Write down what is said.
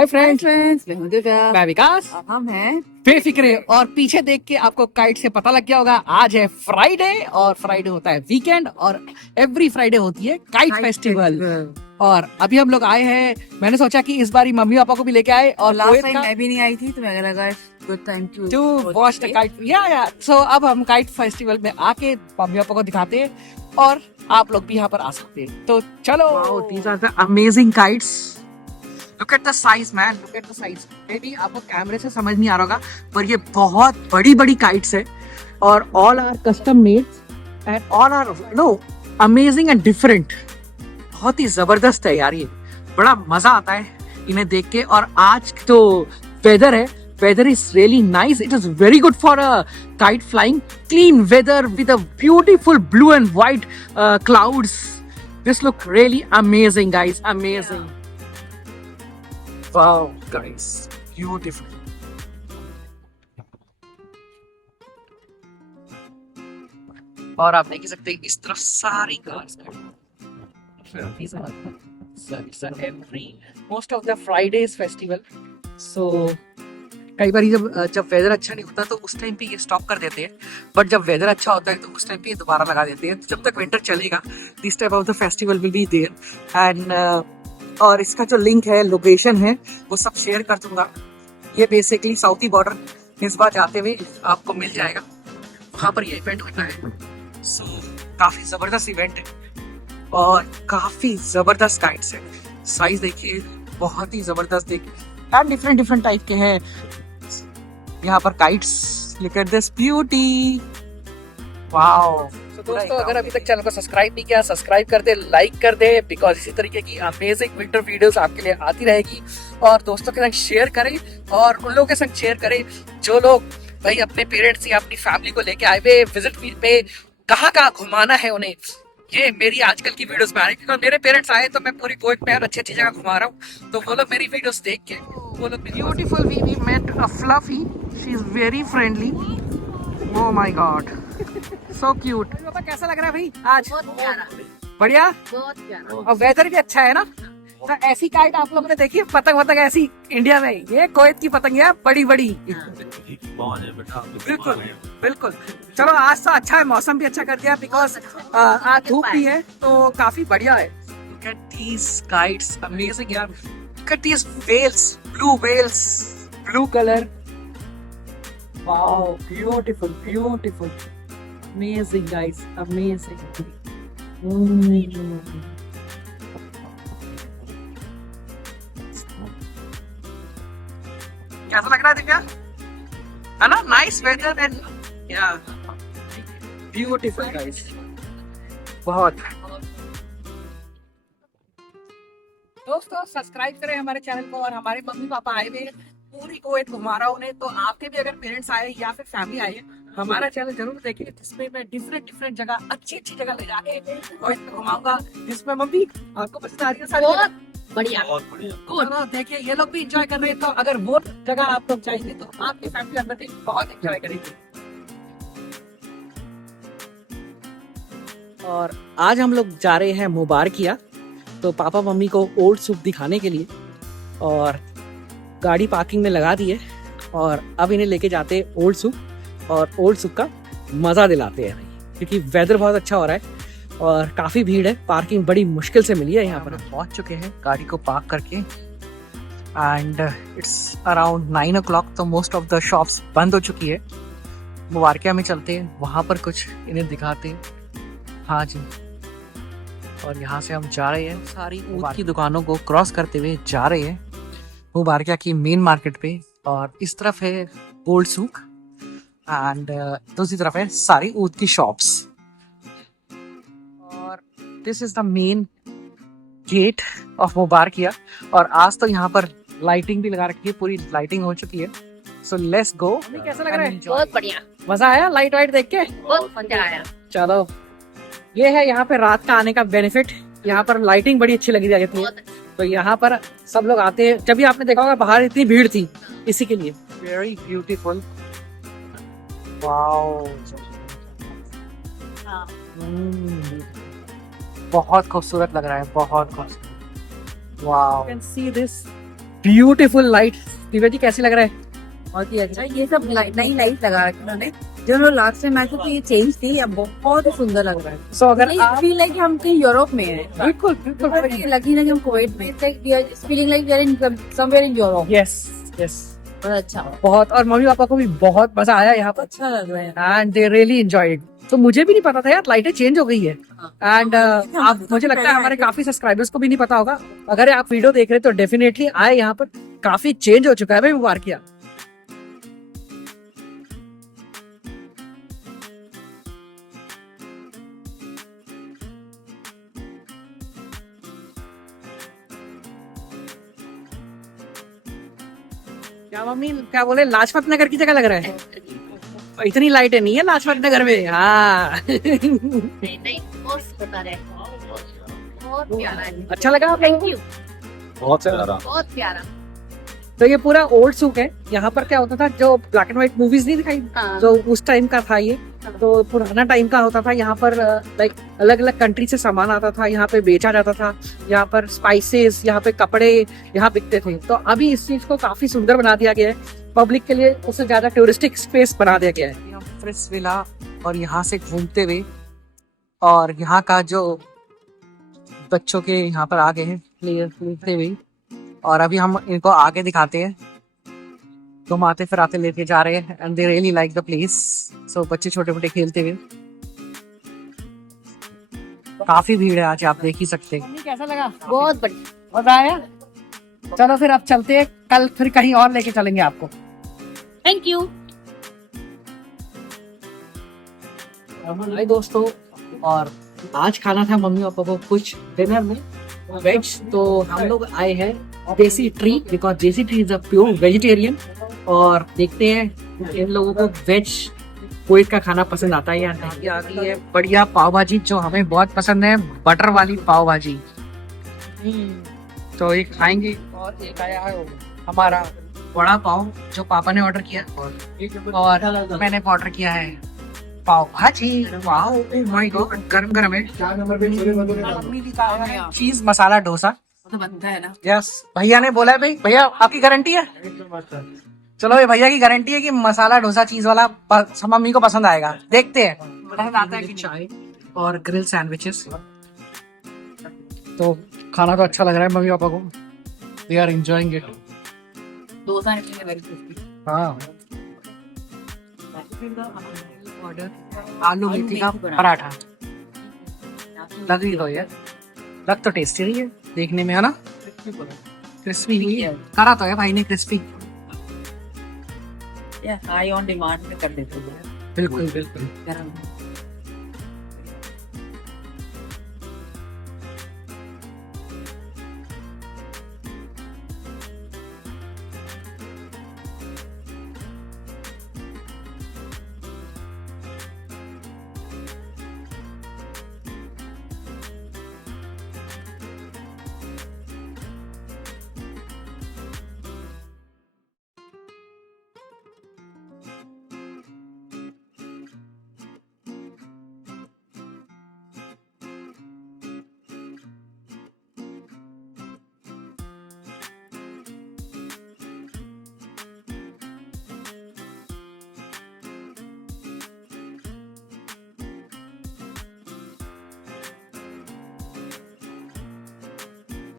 Hi friends, मैं हूं दिव्या। मैं विकास। और हम हैं बेफिक्रे। और पीछे देख के आपको काइट से पता लग गया होगा, आज है फ्राइडे और फ्राइडे होता है वीकेंड और एवरी फ्राइडे होती है काइट फेस्टिवल। और अभी हम लोग आए हैं, मैंने सोचा कि इस बार मम्मी पापा को भी लेके आए और लास्ट टाइम मैं भी नहीं आई थी तो मुझे लगा good time to watch the kite. या सो अब हम काइट फेस्टिवल में आके मम्मी पापा को दिखाते हैं और आप लोग भी यहाँ पर आ सकते हैं। तो चलो, these are the amazing kites. Look at the size, man. Look at the size. Maybe आपको कैमरे से समझ नहीं आ रहा होगा, पर ये बहुत बड़ी बड़ी काइट्स है और all are custom made and all are amazing and different. बहुत ही जबरदस्त है यार, ये बड़ा मजा आता है इन्हें देख के। और आज तो वेदर है, weather is really nice. It is very good for a kite flying. Clean weather with a beautiful blue and white clouds. This look really amazing, guys. Amazing. Wow, guys, beautiful. और आप देख सकते हैं इस तरफ सारी cars most of the Fridays festival. So कई बार जब वेदर अच्छा नहीं होता तो उस टाइम पे ये स्टॉप कर देते हैं, बट जब वेदर अच्छा होता है तो उस टाइम पे ये दोबारा लगा देते हैं। जब तक विंटर चलेगा, this type of the festival will be there. And और इसका जो लिंक है, लोकेशन है, वो सब शेयर कर दूंगा। ये बेसिकली साउथी बॉर्डर इस बार जाते हुए आपको मिल जाएगा, वहां पर ये इवेंट होता है। सो काफी जबरदस्त इवेंट है और काफी जबरदस्त काइट्स है। साइज देखिए, बहुत ही जबरदस्त देखिए, एंड डिफरेंट टाइप के हैं यहाँ पर kites. Look at this beauty, wow. तो दोस्तों, अगर अभी तक चैनल को सब्सक्राइब नहीं किया, सब्सक्राइब कर दे, लाइक कर दे, बिकॉज इसी तरीके की अमेजिंग विंटर वीडियोस आपके लिए आती रहेगी। और दोस्तों के संग शेयर करें और उन लोगों के संग शेयर करें जो लोग भाई अपने पेरेंट्स या अपनी फैमिली को लेके आए हुए विजिट पे, कहाँ कहाँ घुमाना है उन्हें। ये मेरी आजकल की वीडियोस में आ रही है, क्योंकि मेरे पेरेंट्स आए तो मैं पूरी कोइट में अच्छी अच्छी जगह घुमा रहा हूँ, तो वो लोग मेरी वीडियोस देख के वो लोग beautiful. We met a fluffy, she is very friendly. Oh my god, so cute. पापा कैसा लग रहा है भाई आज? बहुत प्यारा, बढ़िया, बहुत प्यारा। और वेदर भी अच्छा है ना। तो ऐसी काइट आप लोगों ने देखी है? पतंग ऐसी इंडिया में, ये कोयत की पतंग है, बड़ी बड़ी। बिल्कुल बिल्कुल। चलो, आज तो अच्छा है, मौसम भी अच्छा कर दिया, बिकॉज आज धूप भी है, तो काफी बढ़िया है। Look at these kites, amazing यार। Look at these whales, blue color. Wow, beautiful, amazing guys, amazing. कैसा लग रहा है दिव्या? है ना, नाइस वेदर एंड या ब्यूटीफुल गाइस, बहुत। दोस्तों, सब्सक्राइब करें हमारे चैनल को। और हमारे मम्मी पापा आए हुए पूरी कोयत घुमा रहा उन्हें, तो आपके भी अगर पेरेंट्स आए या फिर फैमिली आए, हमारा चैनल जरूर देखिए, जिसमें मैं डिफरेंट जगह, अच्छी जगह ले जाके कोयत में घुमाऊंगा, जिसमें मम्मी आपको पसंद आ रही है सारी बढ़िया। चलो देखिए, ये लोग भी एंजॉय कर रहे हैं, तो अगर वो जगह आप लोग चाहेंगे तो आपकी फैमिली अंदर भी बहुत एंजॉय करेगी। और आज हम लोग जा रहे हैं मुबारकिया, तो पापा मम्मी को ओल्ड सूप दिखाने के लिए, और गाड़ी पार्किंग में लगा दी है और अब इन्हें लेके जाते हैं ओल्ड सूप, और ओल्ड सूप का मज़ा दिलाते हैं, क्योंकि वेदर बहुत अच्छा हो रहा है और काफ़ी भीड़ है। पार्किंग बड़ी मुश्किल से मिली है यहाँ पर। पहुँच चुके हैं गाड़ी को पार्क करके, एंड इट्स अराउंड 9 o'clock, तो मोस्ट ऑफ द शॉप्स बंद हो चुकी है। मुबारकिया में चलते हैं, वहाँ पर कुछ इन्हें दिखाते हैं। हाँ जी, और यहाँ से हम जा रहे हैं, सारी ऊँट की दुकानों को क्रॉस करते हुए जा रहे हैं मुबारकिया की मेन मार्केट पे। और इस तरफ है ओल्ड सूक एंड दूसरी तरफ है सारी ऊँट की शॉप्स। और this is the main gate of Mubarakiya. और आज तो यहाँ पर लाइटिंग भी लगा रखी है, पूरी लाइटिंग हो चुकी है। So let's go. कैसा लग रहा है? बहुत बढ़िया, मजा आया लाइट वाइट देख के? बहुत मजा आया। चलो, ये है यहाँ पे रात का आने का बेनिफिट। यहाँ पर लाइटिंग बड़ी अच्छी लगी जाती है, तो यहाँ पर सब लोग आते हैं। जब भी आपने देखा होगा बाहर इतनी भीड़ थी इसी के लिए। वेरी ब्यूटीफुल, वाओ, बहुत खूबसूरत लग रहा है, बहुत खूबसूरत। Wow, you can see this beautiful light. Divya ji कैसी लग रहा है? बहुत ही अच्छा। ये सब नई लाइट लगा रखी उन्होंने, जो लास्ट टाइम आई थी तो ये चेंज थी, अब बहुत ही सुंदर लग रहा है। सो अगर आप फील लाइक हम कहीं यूरोप में हैं। बिल्कुल बिल्कुल लगी ना कि हम कुवैत में, it's like we are feeling like we are in somewhere in Europe. Yes yes बहुत अच्छा, बहुत। और मम्मी पापा को भी बहुत मजा आया यहाँ पर अच्छा लग रहा है। And they really enjoyed. तो मुझे भी नहीं पता था यार लाइटें चेंज हो गई है एंड आप मुझे लगता है हमारे काफी सब्सक्राइबर्स को भी नहीं पता होगा। अगर आप वीडियो देख रहे हैं तो डेफिनेटली आए, यहाँ पर काफी चेंज हो चुका है भाई, मुबारकिया। क्या मम्मी क्या बोले, लाजपत नगर की जगह लग रहा है? इतनी लाइटें नहीं है लाजपत नगर में। हाँ नहीं बहुत बता रहे, बहुत प्यारा है। अच्छा लगा आपको? थैंक यू, बहुत प्यारा। बहुत प्यारा। तो ये पूरा ओल्ड सूक है। यहाँ पर क्या होता था, जो ब्लैक एंड व्हाइट मूवीज नहीं दिखाई, हाँ। जो उस टाइम का था ये, तो पुराना टाइम का होता था। यहाँ पर लाइक अलग अलग कंट्री से सामान आता था, यहाँ पे बेचा जाता था। यहाँ पर स्पाइसेस, यहाँ पे कपड़े यहाँ बिकते थे। तो अभी इस चीज को काफी सुंदर बना दिया गया है पब्लिक के लिए, उससे ज्यादा टूरिस्टिक स्पेस बना दिया गया है। फ्रेश विला और यहाँ से घूमते हुए, और यहाँ का जो बच्चों के यहाँ पर आ गए हैं प्लेयर घूमते हुए, और अभी हम इनको आगे दिखाते हैं। घुमाते फिराते लेके जा रहे हैं and they really like the place. So बच्चे छोटे मोटे खेलते हुए, काफी भीड़ है आज, आप देख ही सकते हैं। कैसा लगा? बहुत बढ़िया। मजा आया? चलो फिर अब चलते हैं, कल फिर कहीं और लेके चलेंगे आपको। Thank you. हाय दोस्तों, और आज खाना था मम्मी पापा को कुछ डिनर में वेज, तो हम लोग आए हैं देसी ट्री, बिकॉज देसी tree is a pure vegetarian. और देखते हैं इन लोगों को वेज कुवैत का खाना पसंद आता है या नहीं। आ गई है बढ़िया पाव भाजी, जो हमें बहुत पसंद है, बटर वाली पाव भाजी। तो एक खाएंगे। और एक आया है हमारा बड़ा पाव, जो पापा ने ऑर्डर किया, और मैंने ऑर्डर किया है पाव भाजी। वाओ माय गॉड, गरम गरम है। चीज मसाला डोसा तो बनता है ना। यस, भैया ने बोला है भाई, भैया आपकी गारंटी है? चलो ये भैया की गारंटी है कि मसाला डोसा चीज वाला मम्मी को पसंद आएगा। देखते हैं पसंद आता है कि चाय और ग्रिल सैंडविचेस। तो खाना तो अच्छा लग रहा है मम्मी पापा को, they are enjoying it. Dosa idli very tasty. हाँ, ऑर्डर आलू मेथी का पराठा। लग रही हो यार, लग तो टेस्टी रही है देखने में, है ना? क्रिस्पी हुई है, करा तो है भाई ने क्रिस्पी। हाई ऑन डिमांड में कर देते हैं। बिल्कुल बिल्कुल। गरम